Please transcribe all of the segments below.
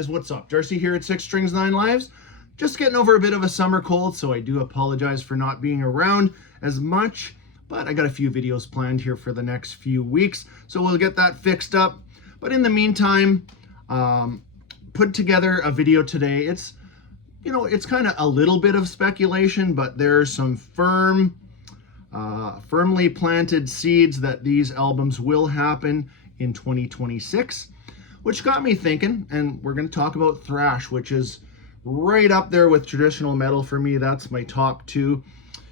guys, what's up? Darcy here at 6 Strings 9 Lives. Just getting over a bit of a summer cold, so I do apologize for not being around as much, but I got a few videos planned here for the next few weeks, so we'll get that fixed up. But in the meantime, put together a video today. It's kind of a little bit of speculation, but there's some firmly planted seeds that these albums will happen in 2026. Which got me thinking, and we're going to talk about thrash, which is right up there with traditional metal for me. That's my top two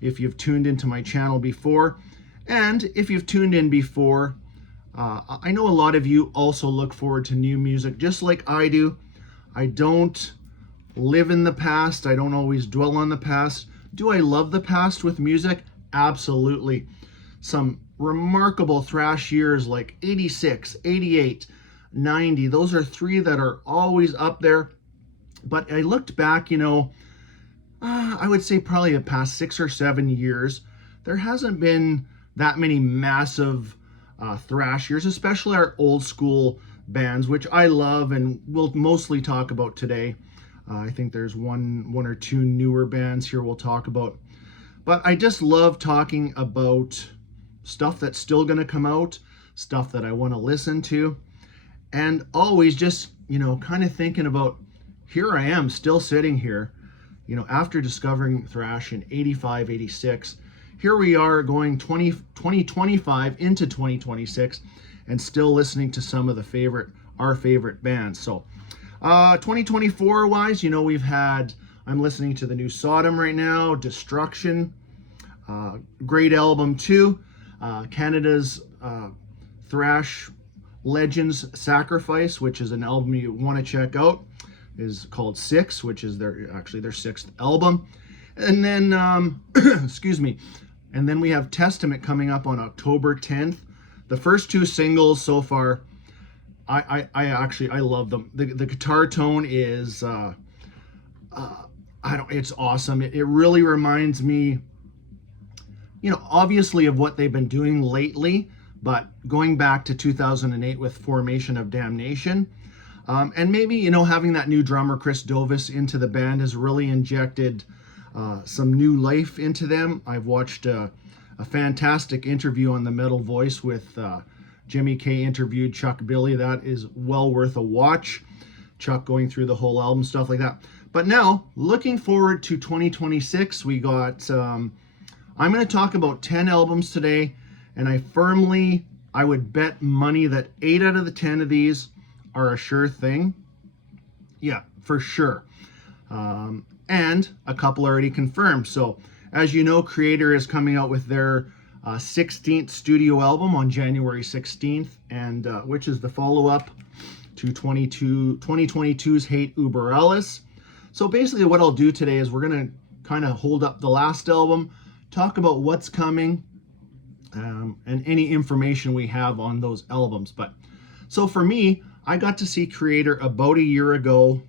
if you've tuned into my channel before. And if you've tuned in before, I know a lot of you also look forward to new music, just like I do. I don't live in the past. I don't always dwell on the past. Do I love the past with music? Absolutely. Some remarkable thrash years like 86, 88, 90. Those are three that are always up there. But I looked back, I would say probably the past 6 or 7 years, there hasn't been that many massive thrash years, especially our old school bands, which I love and we'll mostly talk about today. I think there's one or two newer bands here we'll talk about. But I just love talking about stuff that's still going to come out, stuff that I want to listen to. And always just, kind of thinking about, here I am still sitting here, after discovering thrash in 85, 86. Here we are going 2025 into 2026 and still listening to some of our favorite bands. So 2024 wise, I'm listening to the new Sodom right now, Destruction, great album too. Canada's thrash Legends Sacrifice, which is an album you want to check out, is called 6, which is their 6th album. And then excuse me, and then we have Testament coming up on October 10th. The first two singles so far, I love them. The guitar tone is it's awesome. It really reminds me, obviously of what they've been doing lately, but going back to 2008 with Formation of Damnation, and maybe, having that new drummer, Chris Dovis, into the band has really injected some new life into them. I've watched a fantastic interview on the Metal Voice with Jimmy K interviewed Chuck Billy. That is well worth a watch. Chuck going through the whole album, stuff like that. But now, looking forward to 2026, we got, I'm going to talk about 10 albums today. And I would bet money that 8 out of the 10 of these are a sure thing. Yeah, for sure. And a couple already confirmed. So, as you know, Kreator is coming out with their 16th studio album on January 16th, and which is the follow-up to 2022's Hate Uber Alles. So basically what I'll do today is we're going to kind of hold up the last album, talk about what's coming, and any information we have on those albums. But so for me, I got to see Kreator about a year ago,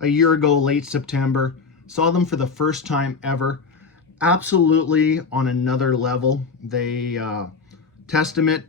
late September. Saw them for the first time ever. Absolutely on another level. They Testament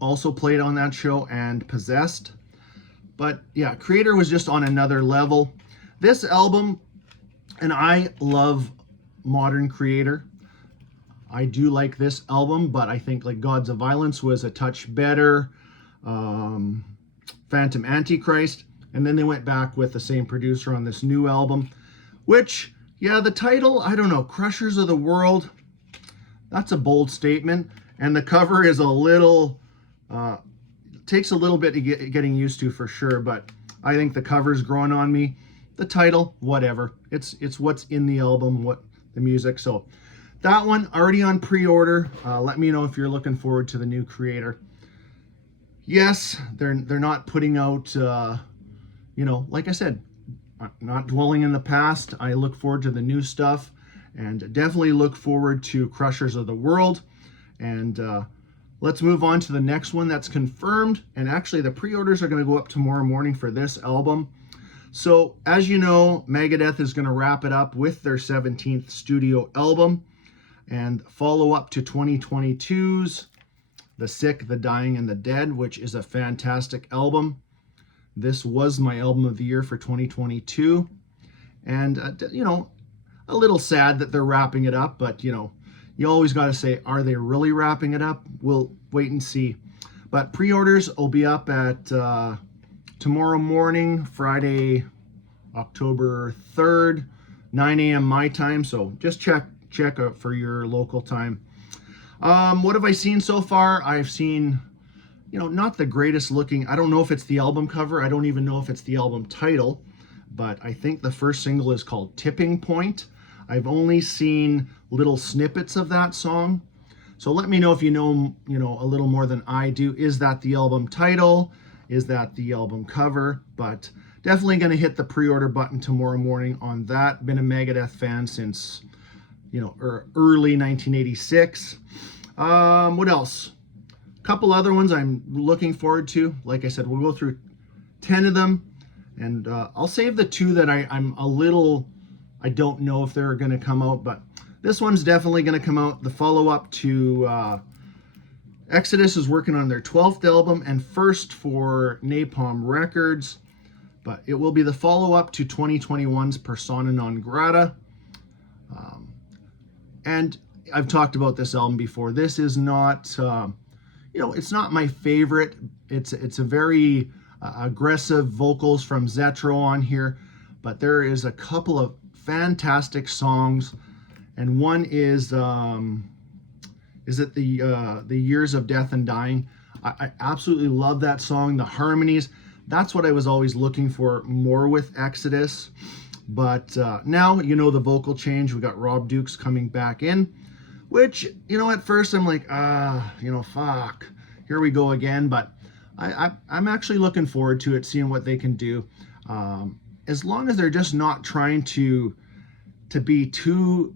also played on that show, and Possessed. But yeah, Kreator was just on another level. This album, and I love modern Kreator. I do like this album, but I think like Gods of Violence was a touch better. Phantom Antichrist. And then they went back with the same producer on this new album, which, yeah, the title, I don't know, Crushers of the World. That's a bold statement. And the cover is a little, takes a little bit to getting used to for sure, but I think the cover's growing on me. The title, whatever. It's what's in the album, what the music. So that one already on pre-order. Let me know if you're looking forward to the new Kreator. Yes, they're not putting out, like I said, not dwelling in the past. I look forward to the new stuff, and definitely look forward to Crushers of the World. And let's move on to the next one that's confirmed. And actually, the pre-orders are going to go up tomorrow morning for this album. So, as you know, Megadeth is going to wrap it up with their 17th studio album and follow up to 2022's The Sick, the Dying, and the Dead, which is a fantastic album. This was my album of the year for 2022. And, a little sad that they're wrapping it up, but, you always got to say, are they really wrapping it up? We'll wait and see. But pre-orders will be up at tomorrow morning, Friday, October 3rd, 9 a.m. my time. So just check out for your local time. What have I seen so far? I've seen, not the greatest looking. I don't know if it's the album cover. I don't even know if it's the album title, but I think the first single is called Tipping Point. I've only seen little snippets of that song. So let me know if you know a little more than I do. Is that the album title? Is that the album cover? But definitely going to hit the pre-order button tomorrow morning on that. Been a Megadeth fan since, early 1986. What else? A couple other ones I'm looking forward to. Like I said, we'll go through 10 of them. And I'll save the two that I don't know if they're going to come out, but this one's definitely going to come out. The follow-up to Exodus is working on their 12th album and first for Napalm Records, but it will be the follow-up to 2021's Persona Non Grata. And I've talked about this album before. This is not, it's not my favorite. It's a very aggressive vocals from Zetro on here, but there is a couple of fantastic songs, and one is it the Years of Death and Dying? I absolutely love that song. The harmonies, that's what I was always looking for more with Exodus. But now, the vocal change. We got Rob Dukes coming back in, which, at first I'm like, fuck, here we go again. But I'm actually looking forward to it, seeing what they can do. As long as they're just not trying to be too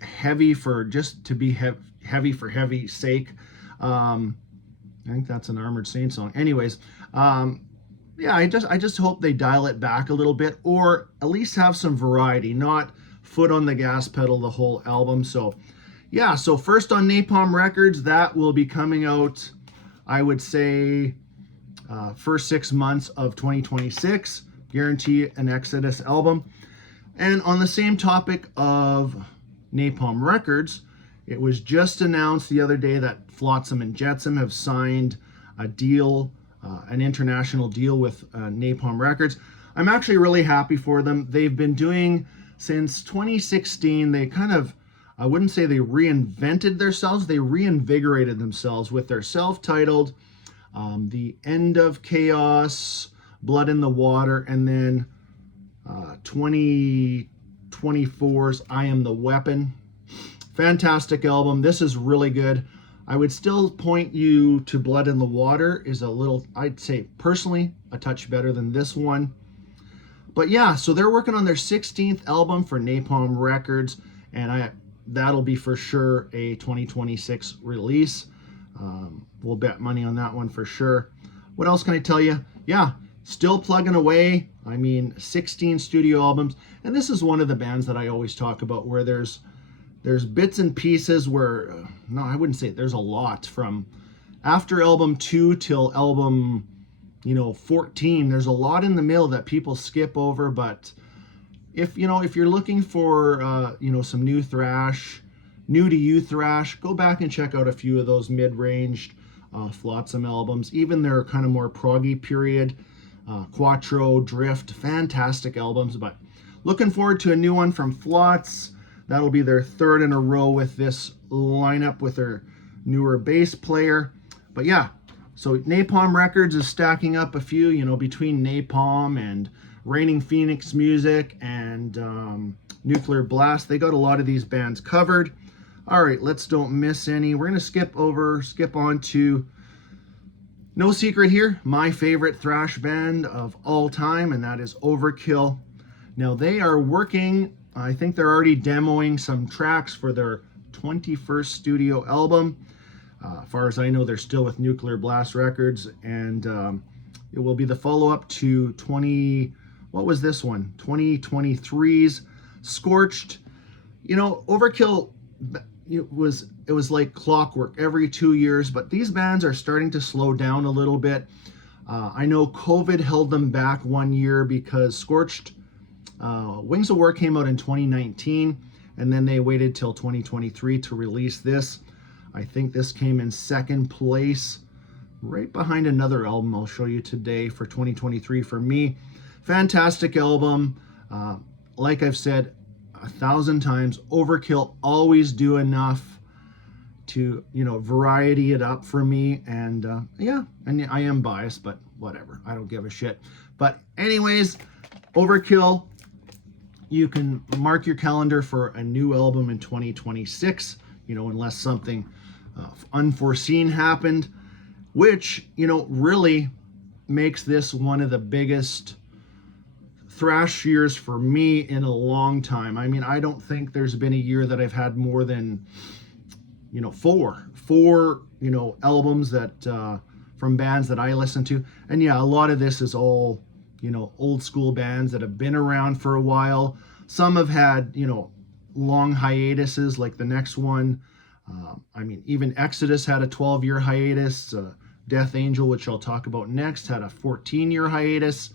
heavy for just to be heavy for heavy's sake. I think that's an Armored Saint song. Anyways, I just hope they dial it back a little bit, or at least have some variety, not foot on the gas pedal the whole album. So first on Napalm Records, that will be coming out, I would say, first 6 months of 2026. Guarantee an Exodus album. And on the same topic of Napalm Records, it was just announced the other day that Flotsam and Jetsam have signed a deal, an international deal with Napalm Records. I'm actually really happy for them. They've been doing, since 2016, they kind of, I wouldn't say they reinvented themselves, they reinvigorated themselves with their self-titled The End of Chaos, Blood in the Water, and then 2024's I Am the Weapon. Fantastic album. This is really good. I would still point you to Blood in the Water is a little, I'd say personally, a touch better than this one. But so they're working on their 16th album for Napalm Records, and that'll be for sure a 2026 release. We'll bet money on that one for sure. What else can I tell you? Still plugging away. 16 studio albums. And this is one of the bands that I always talk about where there's bits and pieces where, no, I wouldn't say there's a lot from after album 2 till album, 14. There's a lot in the middle that people skip over. But if you're looking for, some new thrash, new to you thrash, go back and check out a few of those mid-ranged Flotsam albums. Even their kind of more proggy period, Quattro, Drift, fantastic albums. But looking forward to a new one from Flots. That'll be their third in a row with this lineup with their newer bass player. But so Napalm Records is stacking up a few, between Napalm and Raining Phoenix Music and Nuclear Blast. They got a lot of these bands covered. All right, let's don't miss any. We're going to skip on to, no secret here, my favorite thrash band of all time, and that is Overkill. Now they are working, I think they're already demoing some tracks for their 21st studio album. As far as I know, they're still with Nuclear Blast Records, and it will be the follow-up to 2023's Scorched. Overkill, it was like clockwork every 2 years, but these bands are starting to slow down a little bit. I know COVID held them back 1 year because Scorched Wings of War came out in 2019, and then they waited till 2023 to release this. I think this came in second place, right behind another album I'll show you today for 2023 for me. Fantastic album. Like I've said 1,000 times, Overkill always do enough to, variety it up for me. And yeah, and I am biased, but whatever. I don't give a shit. But anyways, Overkill, you can mark your calendar for a new album in 2026, unless something unforeseen happened, which, really makes this one of the biggest thrash years for me in a long time. I mean, I don't think there's been a year that I've had more than, four, albums that, from bands that I listen to. And yeah, a lot of this is all, old school bands that have been around for a while. Some have had, long hiatuses, like the next one. I mean, even Exodus had a 12-year hiatus. Death Angel, which I'll talk about next, had a 14-year hiatus.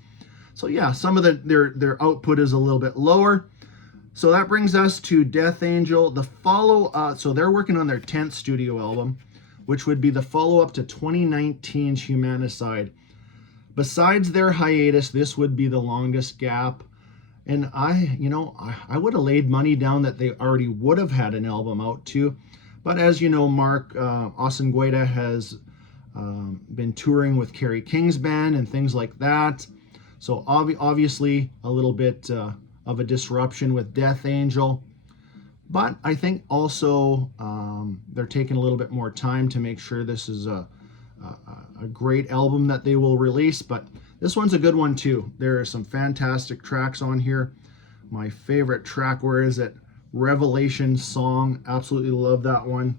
So yeah, some of their output is a little bit lower. So that brings us to Death Angel. The so they're working on their 10th studio album, which would be the follow-up to 2019's Humanicide. Besides their hiatus, this would be the longest gap. And I would have laid money down that they already would have had an album out too. But as you know, Mark Osengueda has been touring with Kerry King's band and things like that. So obviously a little bit of a disruption with Death Angel. But I think also they're taking a little bit more time to make sure this is a great album that they will release. But this one's a good one too. There are some fantastic tracks on here. My favorite track, where is it? Revelation Song. Absolutely love that one.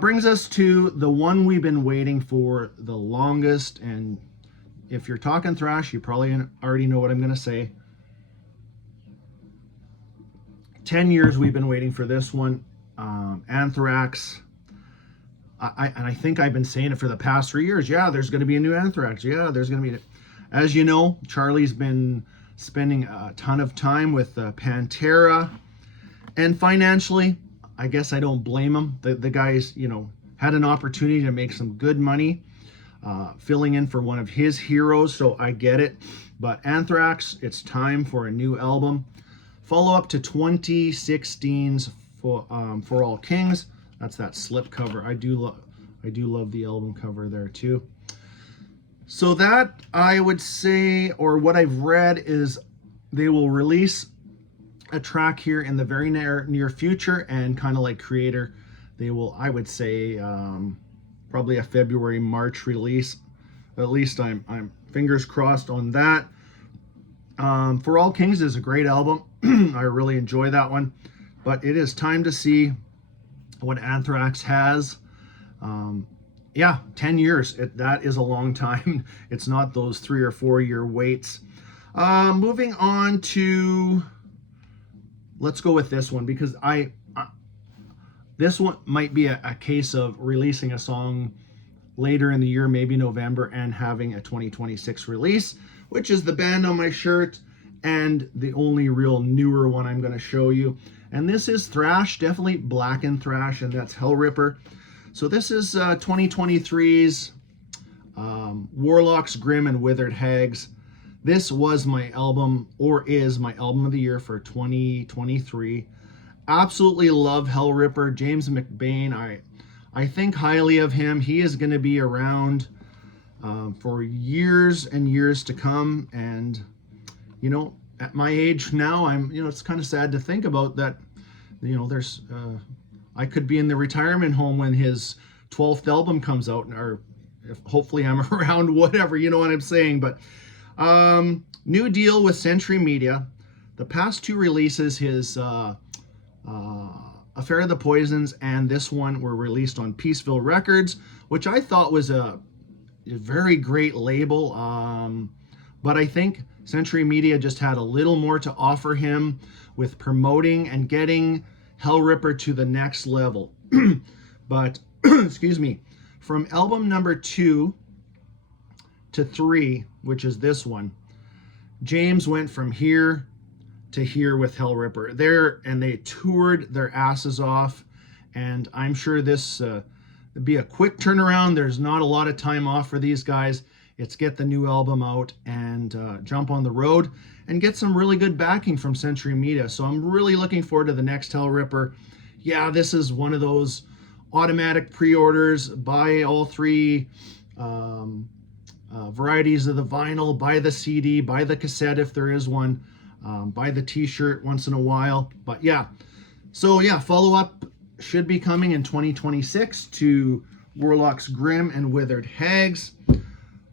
Brings us to the one we've been waiting for the longest. And if you're talking thrash, you probably already know what I'm going to say. 10 years we've been waiting for this one. Anthrax. I think I've been saying it for the past 3 years. Yeah, there's going to be a new Anthrax. Yeah, there's going to be. As you know, Charlie's been spending a ton of time with Pantera. And financially, I guess I don't blame him. The guy's, had an opportunity to make some good money, filling in for one of his heroes, so I get it. But Anthrax, it's time for a new album. Follow up to 2016's For All Kings. That's that slip cover. I do love the album cover there too. So that, I would say, or what I've read, is they will release a track here in the very near future, and kind of like Kreator, they will, I would say, probably a February, March release. At least I'm fingers crossed on that. For All Kings is a great album. I really enjoy that one. But it is time to see what Anthrax has. Yeah, 10 years. That is a long time. It's not those 3 or 4 year waits. Moving on to, let's go with this one, because this one might be a case of releasing a song later in the year, maybe November, and having a 2026 release, which is the band on my shirt and the only real newer one I'm going to show you. And this is thrash, definitely blackened thrash, and that's Hellripper. So this is 2023's Warlocks, Grim, and Withered Hags. This was my album, or is my album of the year for 2023. Absolutely love Hellripper. James McBain, I think highly of him. He is going to be around for years and years to come. And, at my age now, it's kind of sad to think about that, there's, I could be in the retirement home when his 12th album comes out, or if hopefully I'm around, whatever, you know what I'm saying. But new deal with Century Media. The past 2 releases, his Affair of the Poisons and this one, were released on Peaceville Records, which I thought was a very great label. But I think Century Media just had a little more to offer him with promoting and getting Hellripper to the next level. But, excuse me, from album number 2 to 3, which is this one. James went from here to here with Hellripper. They toured their asses off, and I'm sure this would be a quick turnaround. There's not a lot of time off for these guys. It's get the new album out and jump on the road and get some really good backing from Century Media. So I'm really looking forward to the next Hellripper. Yeah, this is one of those automatic pre-orders. Buy all 3 varieties of the vinyl, buy the CD, buy the cassette if there is one, buy the t-shirt once in a while. But yeah, so yeah, follow-up should be coming in 2026 to Warlock's Grim and Withered Hags.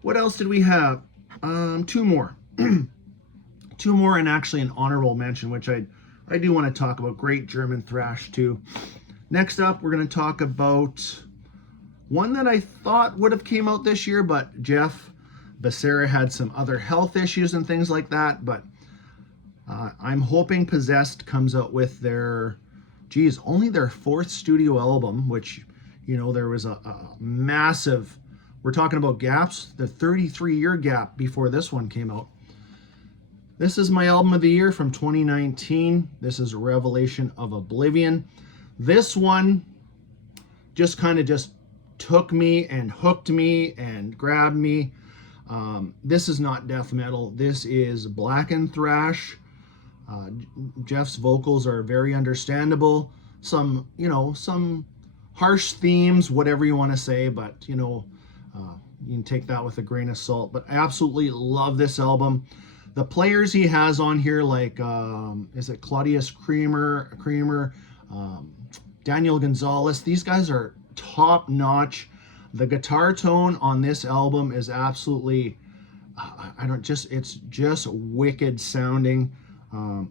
What else did we have? 2 more. 2 more, and actually an honorable mention, which I do want to talk about. Great German thrash too. Next up, we're going to talk about one that I thought would have came out this year, but Jeff Becerra had some other health issues and things like that. But I'm hoping Possessed comes out with their, only their 4th studio album, which, you know, there was a massive, we're talking about gaps, the 33-year gap before this one came out. This is my album of the year from 2019. This is Revelation of Oblivion. This one just kind of just took me and hooked me and grabbed me. This is not death metal. This is blackened thrash. Jeff's vocals are very understandable. Some, you know, some harsh themes, whatever you want to say, but, you know, you can take that with a grain of salt. But I absolutely love this album. The players he has on here, like, is it Claudius Creamer, Daniel Gonzalez, these guys are top notch. The guitar tone on this album is absolutely, it's just wicked sounding.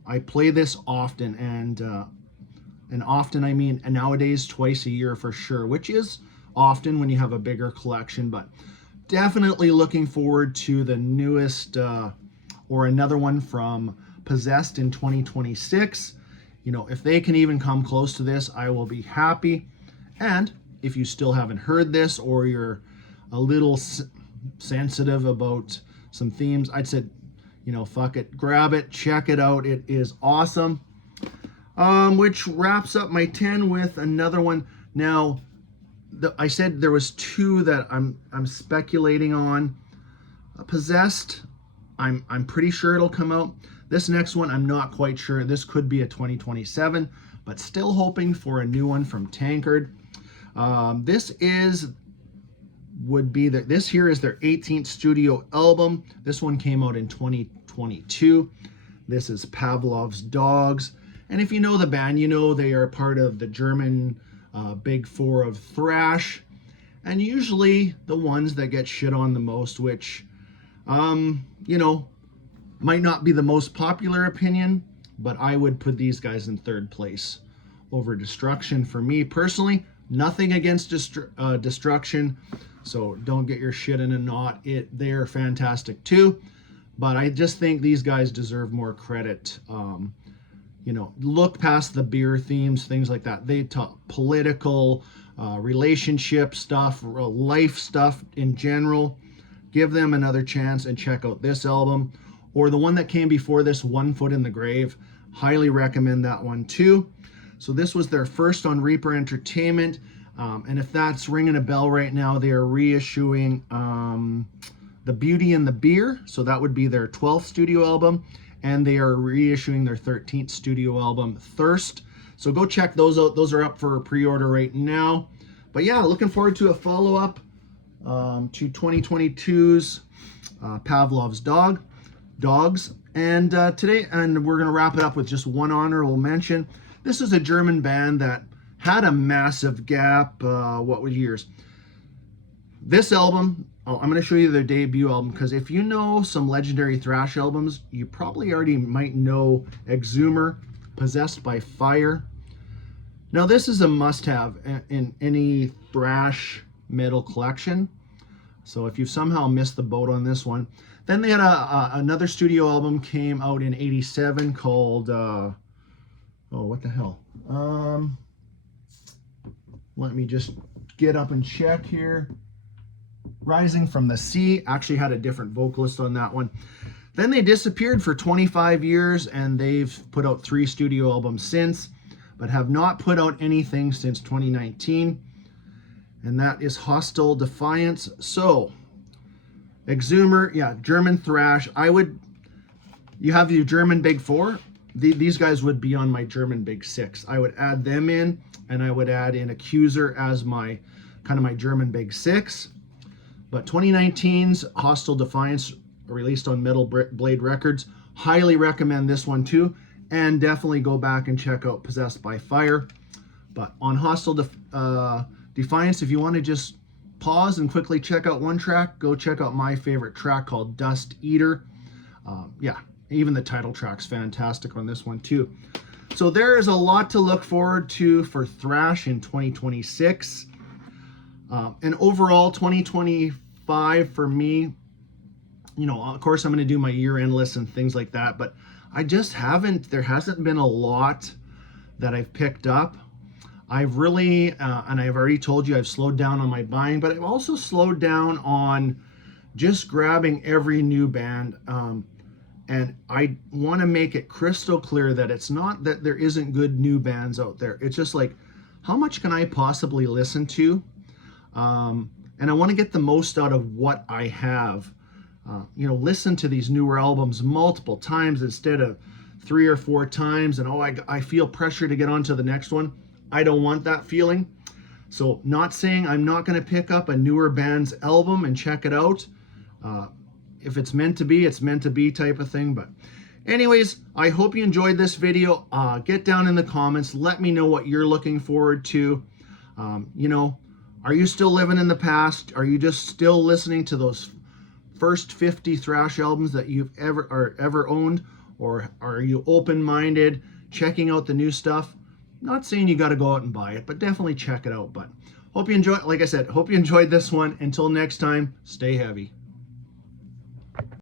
I play this often, and often I mean nowadays twice a year for sure, which is often when you have a bigger collection, but definitely looking forward to the newest, or another one from Possessed in 2026. You know, if they can even come close to this, I will be happy. And if you still haven't heard this, or you're a little sensitive about some themes, I'd say, you know, fuck it, grab it, check it out. It is awesome. Which wraps up my 10 with another one. Now, I said there was 2 that I'm speculating on. Possessed, I'm pretty sure it'll come out. This next one, I'm not quite sure. This could be a 2027, but still hoping for a new one from Tankard. This here is their 18th studio album. This one came out in 2022. This is Pavlov's Dogs. And if you know the band, you know they are part of the German Big 4 of thrash. And usually the ones that get shit on the most, which, you know, might not be the most popular opinion, but I would put these guys in 3rd place over Destruction. For me personally, nothing against Destruction, so don't get your shit in a knot. They're fantastic too, but I just think these guys deserve more credit. You know, look past the beer themes, things like that. They talk political, relationship stuff, life stuff in general. Give them another chance and check out this album, or the one that came before this, One Foot in the Grave. Highly recommend that one too. So this was their first on Reaper Entertainment, and if that's ringing a bell right now, they are reissuing The Beauty and the Beer, so that would be their 12th studio album, and they are reissuing their 13th studio album, Thirst. So go check those out. Those are up for pre-order right now. But yeah, looking forward to a follow-up to 2022's Pavlov's Dogs. And today, and we're going to wrap it up with just one honorable mention. This is a German band that had a massive gap. What was years? This album, I'm going to show you their debut album, because if you know some legendary thrash albums, you probably already might know Exhumer, Possessed by Fire. Now this is a must-have in any thrash metal collection. So if you somehow missed the boat on this one, then they had another studio album came out in '87 called, oh, what the hell? Let me just get up and check here. Rising from the Sea. Actually had a different vocalist on that one. Then they disappeared for 25 years, and they've put out 3 studio albums since, but have not put out anything since 2019. And that is Hostile Defiance. So, Exhumer, yeah, German thrash. You have your German Big 4. These guys would be on my German Big 6. I would add them in, and I would add in Accuser as my kind of my German Big 6. But 2019's Hostile Defiance, released on Metal Blade Records. Highly recommend this one too, and definitely go back and check out Possessed by Fire. But on Hostile Defiance, if you want to just pause and quickly check out one track, go check out my favorite track called Dust Eater. Yeah, even the title track's fantastic on this one too. So there is a lot to look forward to for thrash in 2026. And overall, 2025 for me, you know, of course I'm going to do my year-end list and things like that, but there hasn't been a lot that I've picked up. I've really, and I've already told you, I've slowed down on my buying, but I've also slowed down on just grabbing every new band. And I want to make it crystal clear that it's not that there isn't good new bands out there. It's just like, how much can I possibly listen to? And I want to get the most out of what I have. You know, listen to these newer albums multiple times instead of 3 or 4 times, and I feel pressure to get on to the next one. I don't want that feeling. So, not saying I'm not going to pick up a newer band's album and check it out. If it's meant to be, it's meant to be type of thing. But anyways, I hope you enjoyed this video. Get down in the comments. Let me know what you're looking forward to. You know, are you still living in the past? Are you just still listening to those first 50 thrash albums that you've ever owned? Or are you open-minded, checking out the new stuff? Not saying you got to go out and buy it, but definitely check it out. But hope you enjoy, like I said, hope you enjoyed this one. Until next time, stay heavy.